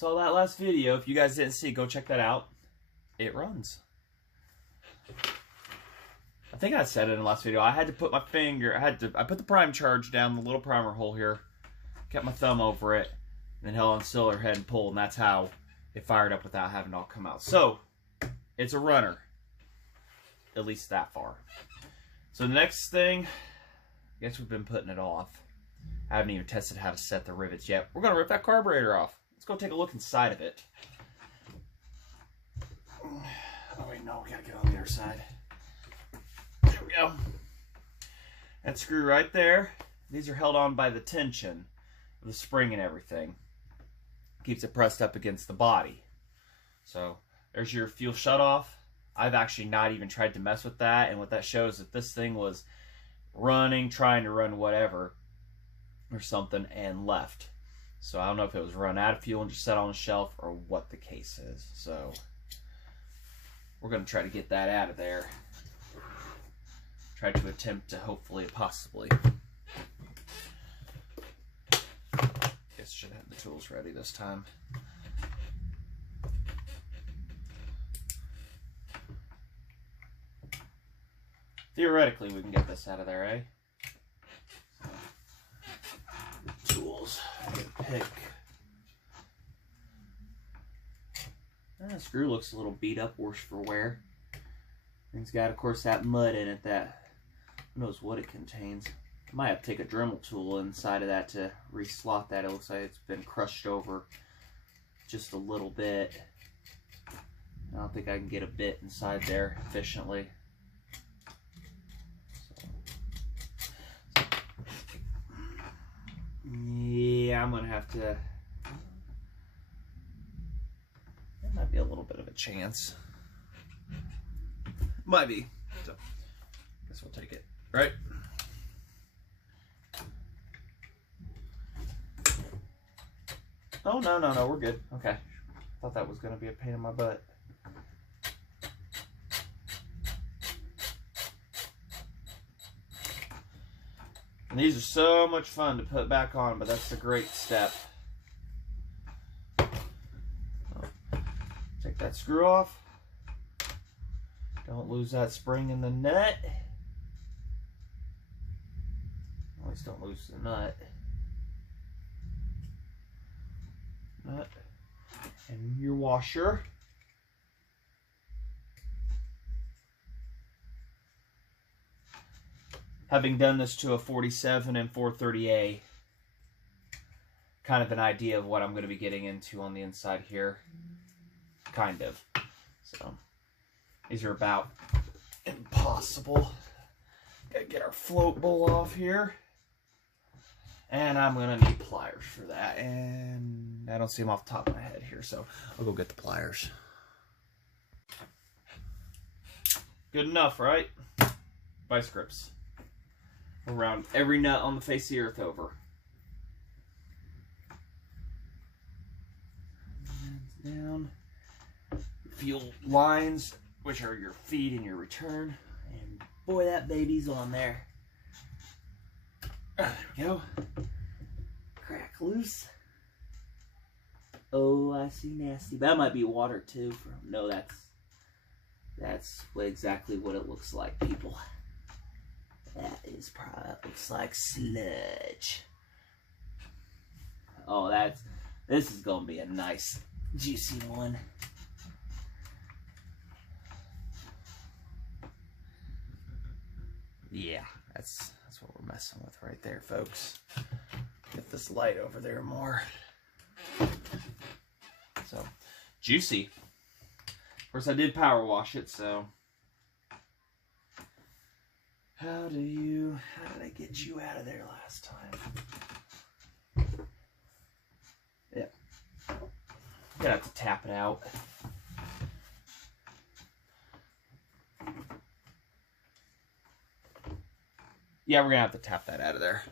saw that last video. If you guys didn't see, go check that out. It runs. I think I said it in the last video. I had to put my finger, I put the prime charge down the little primer hole here, kept my thumb over it, and then held on cylinder head and pull, and that's how it fired up without having it all come out. So, it's a runner. At least that far. So the next thing, I guess we've been putting it off. I haven't even tested how to set the rivets yet. We're going to rip that carburetor off. Let's go take a look inside of it. Oh wait, no, we got to get on the other side. There we go. That screw right there. These are held on by the tension of the spring and everything. Keeps it pressed up against the body. So there's your fuel shutoff. I've actually not even tried to mess with that, and what that shows is that this thing was running, trying to run whatever or something, and left. So I don't know if it was run out of fuel and just set on the shelf or what the case is. So we're going to try to get that out of there. Try to attempt to hopefully, possibly. Guess should have the tools ready this time. Theoretically, we can get this out of there, eh? Tools. Get a pick. That screw looks a little beat up, worse for wear. Thing's got, of course, that mud in it that who knows what it contains. I might have to take a Dremel tool inside of that to reslot that. It looks like it's been crushed over just a little bit. I don't think I can get a bit inside there efficiently. Yeah, I'm gonna have to. There might be a little bit of a chance. Might be. So, guess we'll take it. Right? Oh, no, we're good. Okay. Thought that was gonna be a pain in my butt. And these are so much fun to put back on, but that's a great step. Take that screw off. Don't lose that spring in the nut. At least don't lose the nut. And your washer. Having done this to a 47 and 430A, kind of an idea of what I'm going to be getting into on the inside here. Kind of. So, these are about impossible. Gotta get our float bowl off here. And I'm going to need pliers for that. And I don't see them off the top of my head here, so I'll go get the pliers. Good enough, right? Vice grips. Around every nut on the face of the earth over. Down. Fuel lines, which are your feed and your return. And boy, that baby's on there. There we go. Crack loose. Oh, I see nasty. That might be water too. No, that's exactly what it looks like, people. That looks like sludge. Oh, this is gonna be a nice, juicy one. Yeah, that's what we're messing with right there, folks. Get this light over there more. So, juicy. Of course, I did power wash it, so. How did I get you out of there last time? Yeah. Gonna have to tap it out. Yeah, we're gonna have to tap that out of there.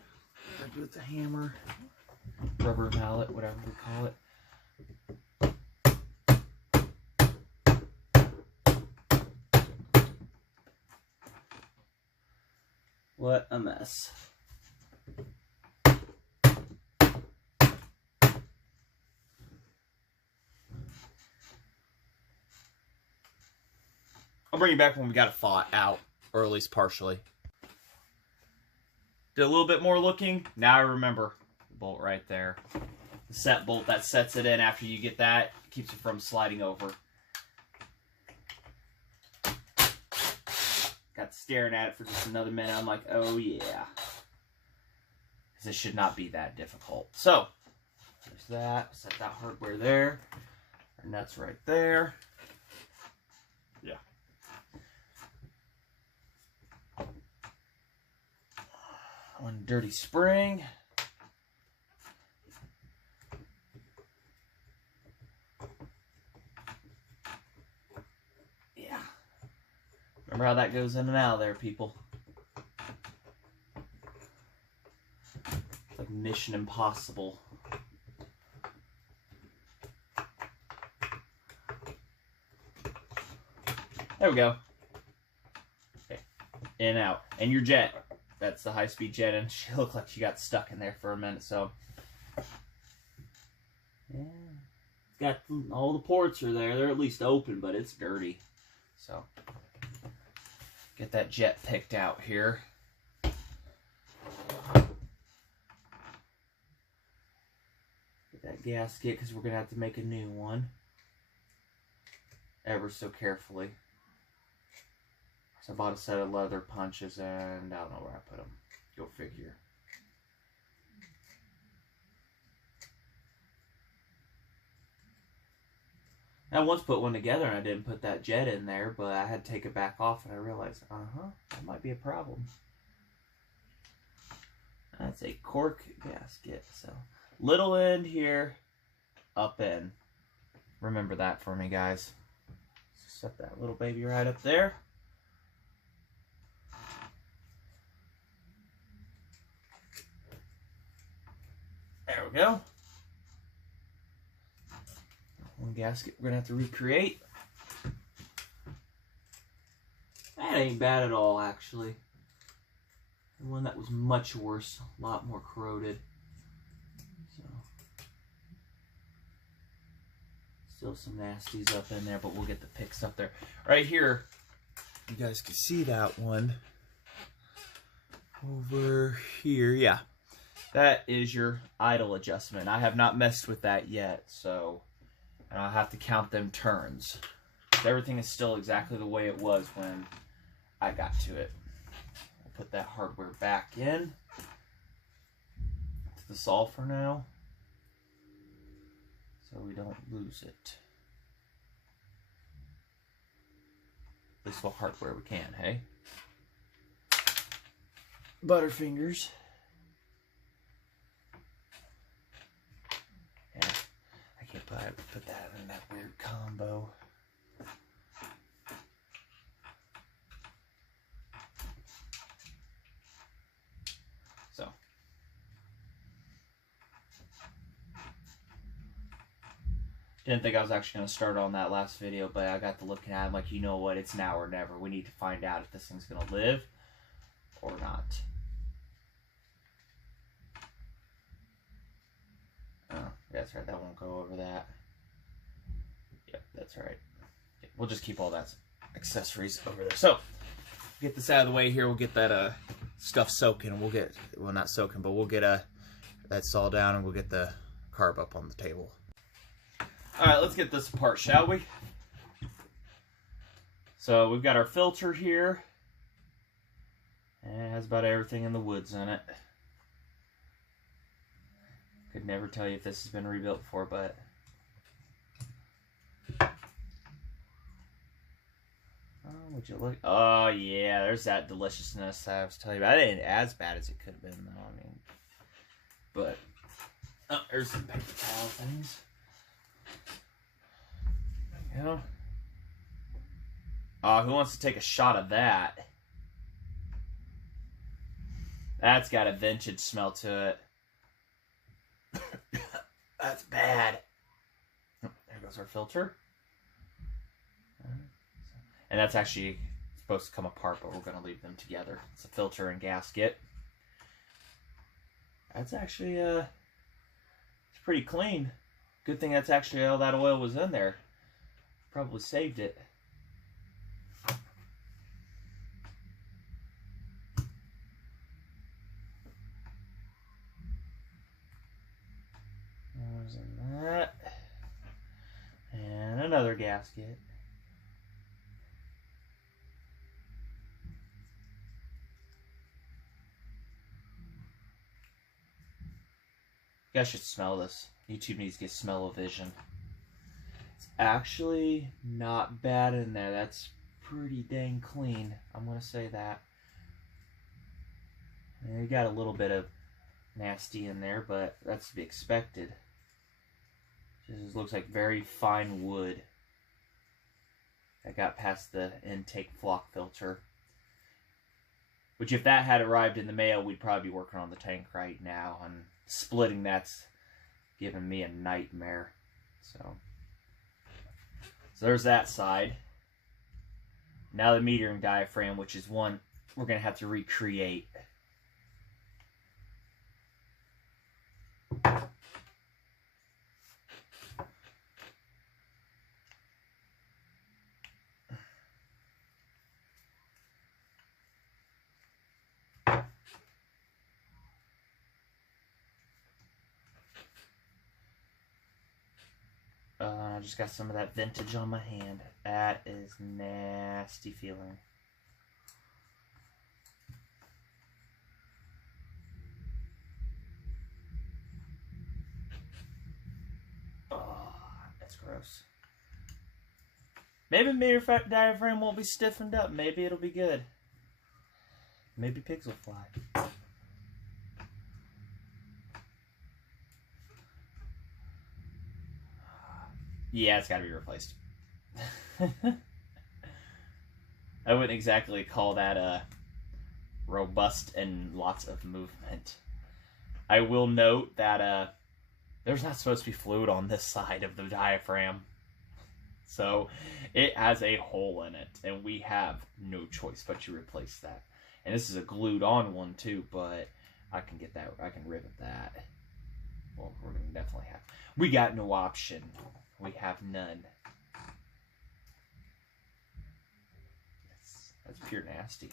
Do it with the hammer, rubber mallet, whatever we call it. What a mess. I'll bring you back when we got it fought out, or at least partially. Did a little bit more looking. Now I remember the bolt right there. The set bolt that sets it in after you get that. Keeps it from sliding over. Got staring at it for just another minute. I'm like, oh yeah. Because it should not be that difficult. So, there's that. Set that hardware there. Our nuts right there. Yeah. One dirty spring. Yeah. Remember how that goes in and out of there, people. It's like Mission Impossible. There we go. Okay. In and out. And your jet. That's the high-speed jet, and she looked like she got stuck in there for a minute, so. Yeah. It's got all the ports are there. They're at least open, but it's dirty. So. Get that jet picked out here. Get that gasket, because we're going to have to make a new one. Ever so carefully. So I bought a set of leather punches, and I don't know where I put them. Go figure. I once put one together and I didn't put that jet in there, but I had to take it back off and I realized, that might be a problem. That's a cork gasket. So, little end here, up in. Remember that for me, guys. Set that little baby right up there. There we go. One gasket we're going to have to recreate. That ain't bad at all, actually. The one that was much worse, a lot more corroded. So, still some nasties up in there, but we'll get the picks up there. Right here, you guys can see that one. Over here, yeah. That is your idle adjustment. I have not messed with that yet, so and I'll have to count them turns. Everything is still exactly the way it was when I got to it. We'll put that hardware back in to the saw for now, so we don't lose it. At least what hardware we can, hey? Butterfingers. Yeah, I can't put that in that weird combo. So. Didn't think I was actually going to start on that last video, but I got to looking at it, I'm like, you know what, it's now or never. We need to find out if this thing's going to live or not. Oh, that's right, that won't go over that. Yep, that's right. We'll just keep all that accessories over there. So, get this out of the way here. We'll get that stuff soaking. We'll get, well, not soaking, but we'll get that saw down and we'll get the carb up on the table. Alright, let's get this apart, shall we? So, we've got our filter here. And it has about everything in the woods in it. Could never tell you if this has been rebuilt before, but oh, would you look? Oh yeah, there's that deliciousness I was telling you about. It ain't as bad as it could have been, though. I mean, but oh, there's some paper towel things. There you go. Oh, who wants to take a shot of that? That's got a vintage smell to it. That's bad. Oh, there goes our filter. And that's actually supposed to come apart, but we're going to leave them together. It's a filter and gasket. That's actually, it's pretty clean. Good thing that's actually all that oil was in there. Probably saved it. comes in that. And another gasket. You guys should smell this. YouTube needs to get smell-o-vision. It's actually not bad in there. That's pretty dang clean. I'm going to say that. And you got a little bit of nasty in there, but that's to be expected. Just looks like very fine wood. I got past the intake flock filter. Which, if that had arrived in the mail, we'd probably be working on the tank right now. And splitting that's giving me a nightmare. So there's that side. Now the metering diaphragm, which is one we're going to have to recreate. I just got some of that vintage on my hand. That is nasty feeling. Oh, that's gross. Maybe the diaphragm won't be stiffened up. Maybe it'll be good. Maybe pigs will fly. Yeah, it's got to be replaced. I wouldn't exactly call that robust and lots of movement. I will note that there's not supposed to be fluid on this side of the diaphragm. So it has a hole in it, and we have no choice but to replace that. And this is a glued on one too, but I can get that. I can rivet that. Well, we're going to definitely have. We got no option. We have none. That's pure nasty.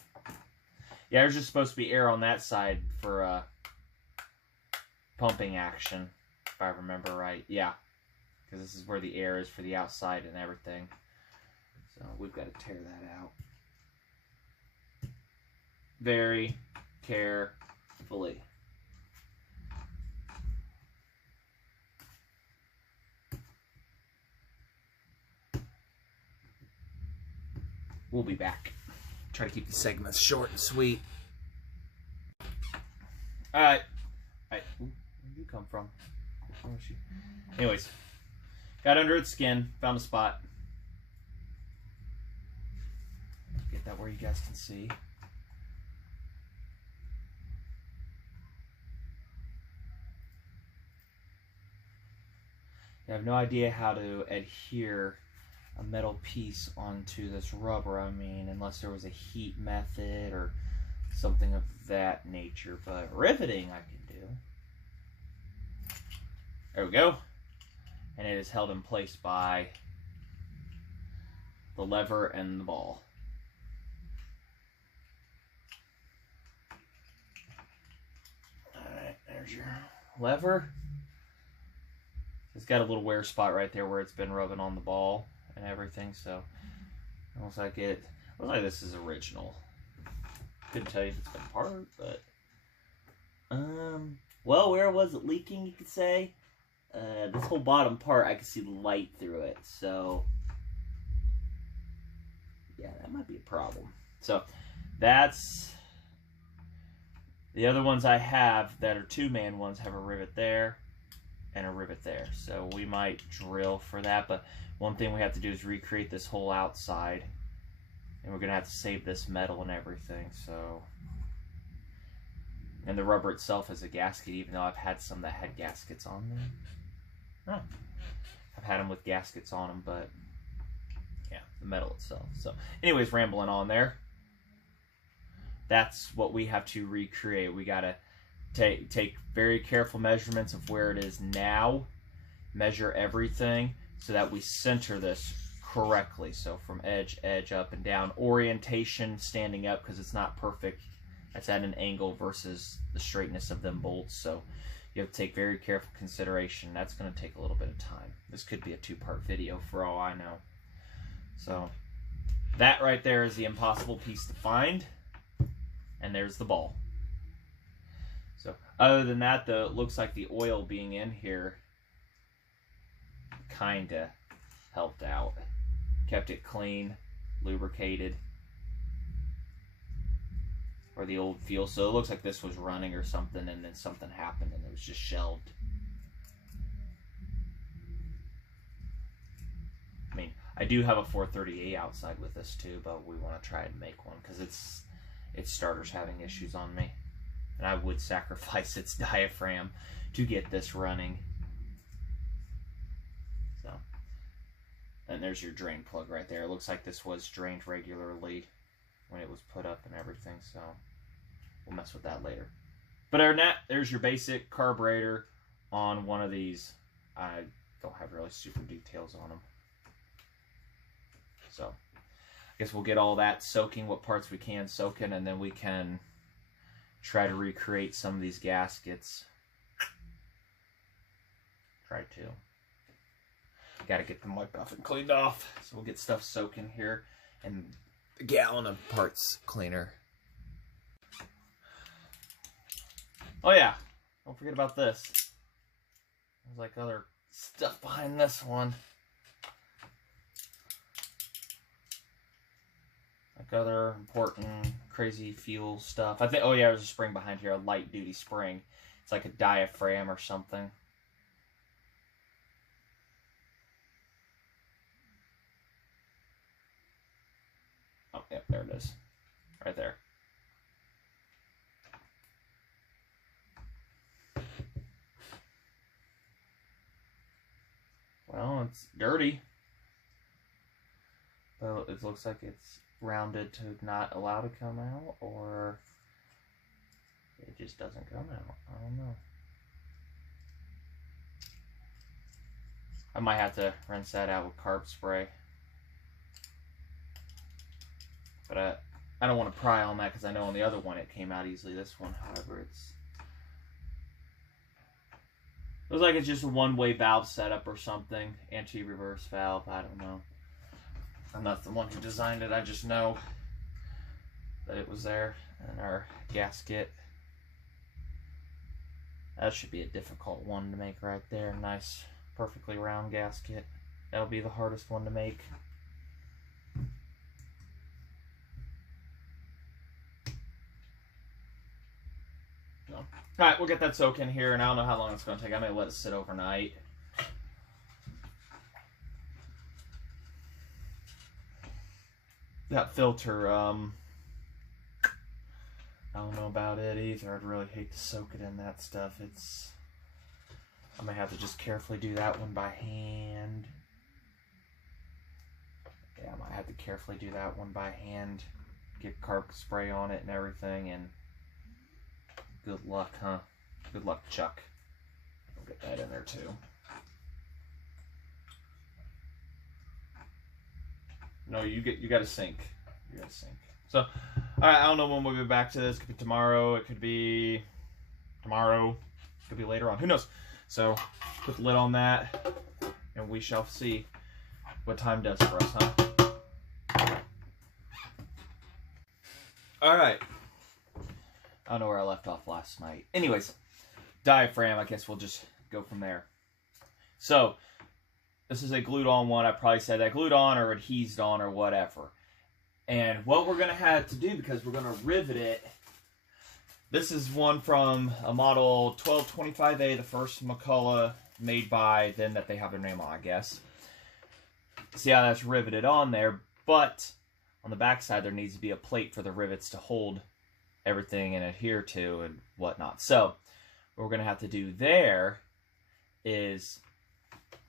Yeah, there's just supposed to be air on that side for pumping action, if I remember right. Yeah, because this is where the air is for the outside and everything. So we've got to tear that out very carefully. We'll be back. Try to keep the segments short and sweet. Alright. Where did you come from? Anyways. Got under its skin. Found a spot. Get that where you guys can see. I have no idea how to adhere a metal piece onto this rubber, I mean, unless there was a heat method or something of that nature, but riveting I can do. There we go. And it is held in place by the lever and the ball. Alright, there's your lever. It's got a little wear spot right there where it's been rubbing on the ball and everything, so it looks like this is original. Couldn't tell you if it's been part, but well, where was it leaking, you could say? This whole bottom part, I can see the light through it, so yeah, that might be a problem. So that's the other ones I have that are two-man ones have a rivet there and a rivet there, so we might drill for that. But one thing we have to do is recreate this whole outside, and we're gonna have to save this metal and everything. So, and the rubber itself is a gasket, even though I've had some that had gaskets on them. Oh, I've had them with gaskets on them, but yeah, the metal itself. So anyways, rambling on there. That's what we have to recreate. We gotta take very careful measurements of where it is now, measure everything so that we center this correctly. So from edge, up and down, orientation, standing up, because it's not perfect. That's at an angle versus the straightness of them bolts. So you have to take very careful consideration. That's going to take a little bit of time. This could be a 2-part video for all I know. So that right there is the impossible piece to find. And there's the ball. So other than that, though, it looks like the oil being in here kind of helped out. Kept it clean, lubricated. Or the old feel. So it looks like this was running or something, and then something happened and it was just shelved. I mean, I do have a 430A outside with this too, but we want to try and make one because its starter's having issues on me. And I would sacrifice its diaphragm to get this running. So, and there's your drain plug right there. It looks like this was drained regularly when it was put up and everything, so we'll mess with that later. But other than that, there's your basic carburetor on one of these. I don't have really super details on them. So, I guess we'll get all that soaking, what parts we can soak in, and then we can try to recreate some of these gaskets. Try to. Got to get them wiped off and cleaned off. So we'll get stuff soaking here. And a gallon of parts cleaner. Oh yeah, don't forget about this. There's like other stuff behind this one. Like other important crazy fuel stuff. I think, oh yeah, there's a spring behind here, a light duty spring. It's like a diaphragm or something. Oh, yep, there it is. Right there. Well, it's dirty. But it looks like it's rounded to not allow to come out, or it just doesn't come out. I don't know. I might have to rinse that out with carb spray. But I don't want to pry on that because I know on the other one it came out easily. This one, however, looks like it's just a one-way valve setup or something. Anti-reverse valve, I don't know. I'm not the one who designed it. I just know that it was there in our gasket. That should be a difficult one to make right there. Nice, perfectly round gasket. That'll be the hardest one to make. No. Alright, we'll get that soak in here, and I don't know how long it's going to take. I may let it sit overnight. That filter, I don't know about it either. I'd really hate to soak it in that stuff. I may have to just carefully do that one by hand. Yeah, I might have to carefully do that one by hand. Get carb spray on it and everything, and good luck, huh? Good luck, Chuck. We'll get that in there too. No, you got to sink. You got to sink. So, all right. I don't know when we'll be back to this. It could be tomorrow. It could be tomorrow. It could be later on. Who knows? So, put the lid on that, and we shall see what time does for us, huh? All right. I don't know where I left off last night. Anyways, diaphragm. I guess we'll just go from there. So. This is a glued-on one. I probably said that glued on or adhesed on or whatever. And what we're going to have to do, because we're going to rivet it, this is one from a model 1225A, the first McCulloch made by them that they have their name on, I guess. See how that's riveted on there, but on the back side there needs to be a plate for the rivets to hold everything and adhere to and whatnot. So what we're going to have to do there is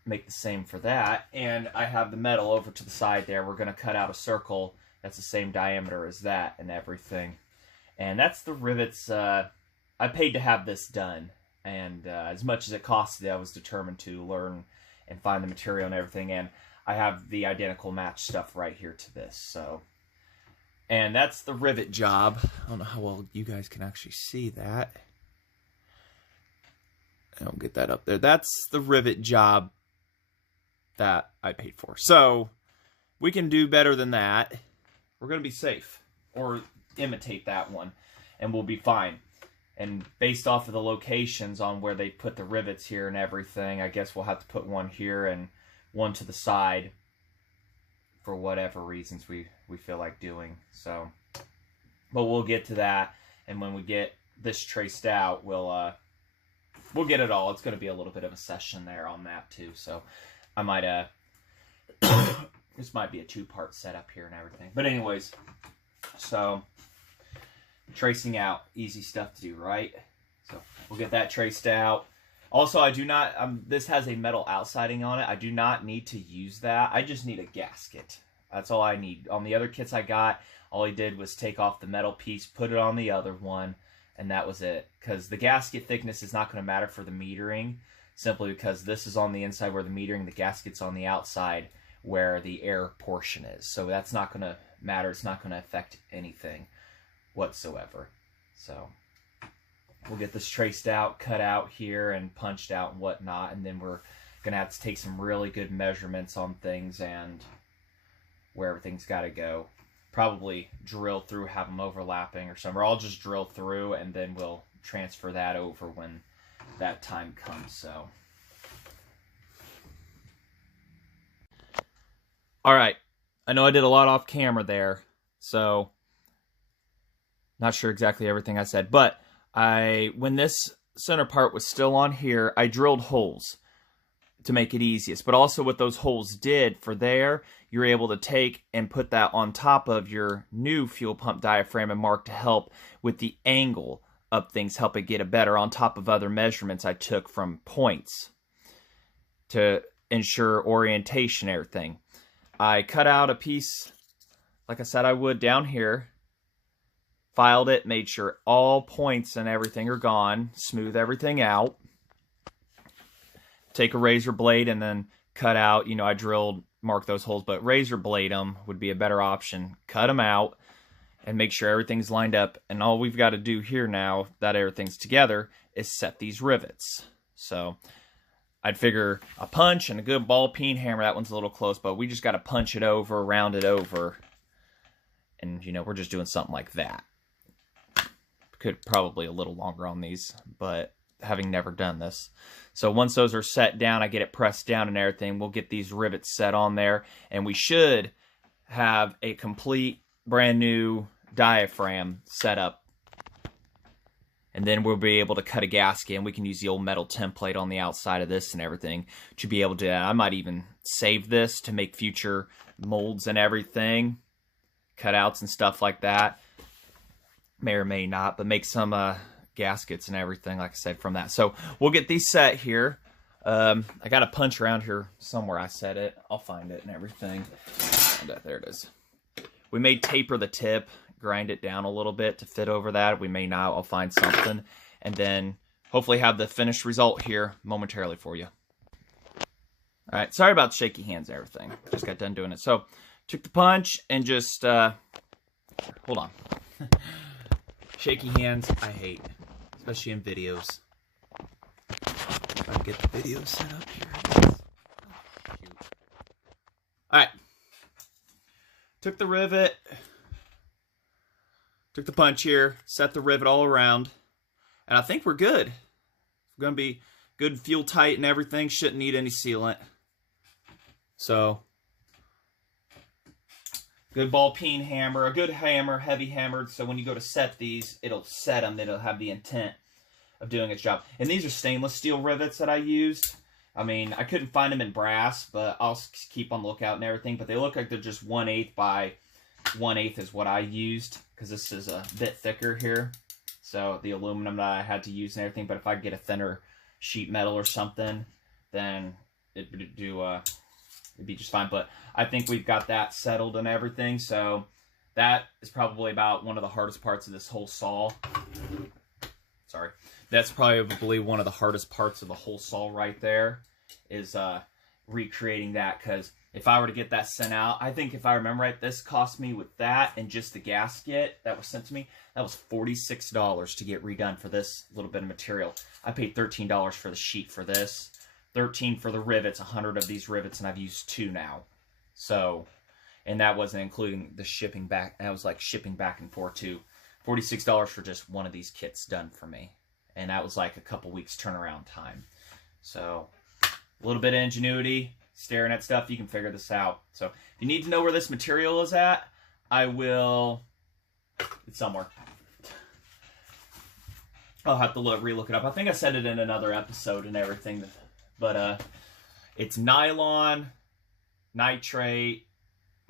make the same for that, and I have the metal over to the side there. We're going to cut out a circle that's the same diameter as that and everything, and that's the rivets. I paid to have this done, and as much as it costed, I was determined to learn and find the material and everything, and I have the identical match stuff right here to this. So, and that's the rivet job. I don't know how well you guys can actually see that. I'll get that up there. That's the rivet job that I paid for. So we can do better than that. We're going to be safe, or imitate that one, and we'll be fine. And based off of the locations on where they put the rivets here and everything, I guess we'll have to put one here and one to the side for whatever reasons we feel like doing. So, but we'll get to that, and when we get this traced out, we'll get it all. It's going to be a little bit of a session there on that too. So I might this might be a two-part setup here and everything. But anyways, so tracing out, easy stuff to do, right? So we'll get that traced out. Also, I do not, this has a metal outsiding on it. I do not need to use that. I just need a gasket. That's all I need. On the other kits I got, all I did was take off the metal piece, put it on the other one, and that was it. Because the gasket thickness is not going to matter for the metering, simply because this is on the inside where the metering, the gasket's on the outside where the air portion is. So that's not going to matter. It's not going to affect anything whatsoever. So we'll get this traced out, cut out here, and punched out and whatnot, and then we're going to have to take some really good measurements on things and where everything's got to go. Probably drill through, have them overlapping or something, or I'll just drill through and then we'll transfer that over when that time comes. So all right, I know I did a lot off camera there, so not sure exactly everything I said, but when this center part was still on here, I drilled holes to make it easiest. But also what those holes did for there, you're able to take and put that on top of your new fuel pump diaphragm and mark to help with the angle of things, help it get a better, on top of other measurements I took from points to ensure orientation and everything. I cut out a piece, like I said I would, down here, filed it, made sure all points and everything are gone, smooth everything out. Take a razor blade and then cut out, you know, I drilled, mark those holes, but razor blade them would be a better option. Cut them out and make sure everything's lined up. And all we've got to do here now that everything's together is set these rivets. So I'd figure a punch and a good ball peen hammer. That one's a little close, but we just got to punch it over, round it over. And, you know, we're just doing something like that. Could probably a little longer on these, but having never done this. So once those are set down, I get it pressed down and everything, we'll get these rivets set on there, and we should have a complete brand new diaphragm set up. And then we'll be able to cut a gasket, and we can use the old metal template on the outside of this and everything to be able to do that. I might even save this to make future molds and everything, cutouts and stuff like that. May or may not, but make some gaskets and everything, like I said, from that. So we'll get these set here. I got a punch around here somewhere. I set it. I'll find it and everything. There it is. We may taper the tip, grind it down a little bit to fit over that. We may not. I'll find something. And then hopefully have the finished result here momentarily for you. All right. Sorry about the shaky hands and everything. Just got done doing it. So took the punch and just, hold on. Shaky hands, I hate, especially in videos. If I can get the video set up here. Oh, cute. All right. Took the rivet, took the punch here, set the rivet all around, and I think we're good. We're going to be good fuel tight and everything. Shouldn't need any sealant. So, good ball peen hammer, a good hammer, heavy hammered, so when you go to set these, it'll set them, it'll have the intent of doing its job. And these are stainless steel rivets that I used. I mean, I couldn't find them in brass, but I'll keep on the lookout and everything, but they look like they're just 1/8 by 1/8 is what I used, because this is a bit thicker here. So the aluminum that I had to use and everything, but if I get a thinner sheet metal or something, then it'd be just fine. But I think we've got that settled and everything. So that is probably about one of the hardest parts of this whole saw. Sorry. That's probably one of the hardest parts of the whole saw right there, is recreating that, because if I were to get that sent out, I think if I remember right, this cost me with that and just the gasket that was sent to me, that was $46 to get redone for this little bit of material. I paid $13 for the sheet for this, $13 for the rivets, 100 of these rivets, and I've used 2 now. So, and that wasn't including the shipping back. That was like shipping back and forth too. $46 for just one of these kits done for me. And that was like a couple weeks turnaround time. So, a little bit of ingenuity, staring at stuff, you can figure this out. So, if you need to know where this material is at, I will, it's somewhere. I'll have to re-look it up. I think I said it in another episode and everything. But, it's nylon, nitrate,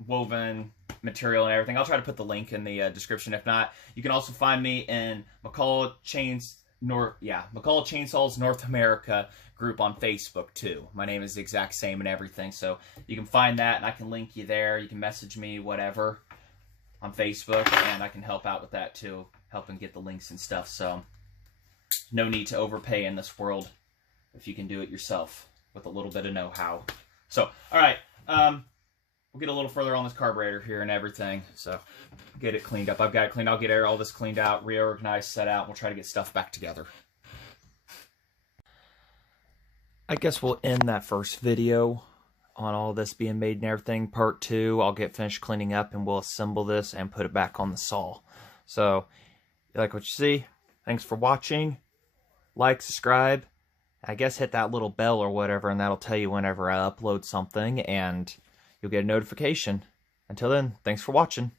woven material and everything. I'll try to put the link in the description. If not, you can also find me in McCulloch Chainsaws North America group on Facebook too. My name is the exact same and everything, so you can find that and I can link you there. You can message me, whatever, on Facebook, and I can help out with that too, helping get the links and stuff. So no need to overpay in this world if you can do it yourself with a little bit of know-how. So, all right, we'll get a little further on this carburetor here and everything. So get it cleaned up. I've got it cleaned. I'll get all this cleaned out, reorganized, set out. We'll try to get stuff back together. I guess we'll end that first video on all this being made and everything. Part 2, I'll get finished cleaning up and we'll assemble this and put it back on the saw. So, you like what you see? Thanks for watching. Like, subscribe. I guess hit that little bell or whatever, and that'll tell you whenever I upload something, and you'll get a notification. Until then, thanks for watching.